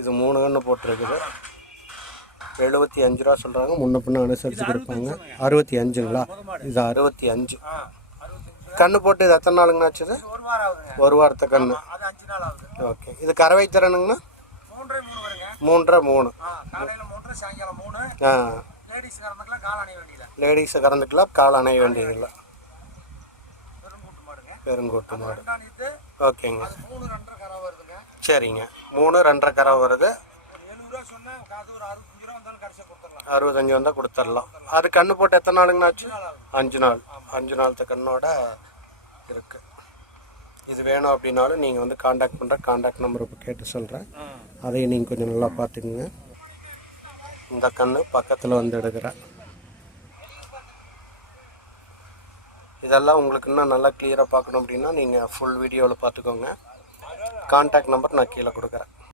இது 3 கன்று போட்டிருக்குது. 75 ரூபா சொல்கிறாங்க. முன்ன பின்ன அனுசரித்து கொடுப்பாங்க. 65ங்களா? இது 65. கன்று போட்டு இது எத்தனை நாளுங்கண்ணா ஆச்சுது? ஒரு வாரத்தை கன்று. ஓகே. இது கறவை திறனுங்கண்ணா? 3.5 ஆ. லேடிஸை கறந்துக்கலாம், கால் அணைய வேண்டியதில்லை. பெருங்கூட்டு மாடு. ஓகேங்க. சரிங்க. 3 2.5 கரை வருது. 65 வந்தால் கொடுத்துடலாம். அது கன்று போட்டு எத்தனை நாளுங்கண்ணா ஆச்சு? 5 நாள். 5 நாளത്തെ கண்ணோட இருக்குது. இது வேணும் அப்படின்னாலும் நீங்கள் வந்து காண்டாக்ட் பண்ணுற காண்டாக்ட் நம்பர் இப்போ கேட்டு சொல்கிறேன். அதையும் நீங்கள் கொஞ்சம் நல்லா பார்த்துக்குங்க. இந்த கன்று பக்கத்தில் வந்து எடுக்கிறேன். இதெல்லாம் உங்களுக்கு இன்னும் நல்லா கிளியராக பார்க்கணும் அப்படின்னா நீங்கள் ஃபுல் வீடியோவில் பார்த்துக்கோங்க. காண்டாக்ட் நம்பர் நான் கீழே கொடுக்குறேன்.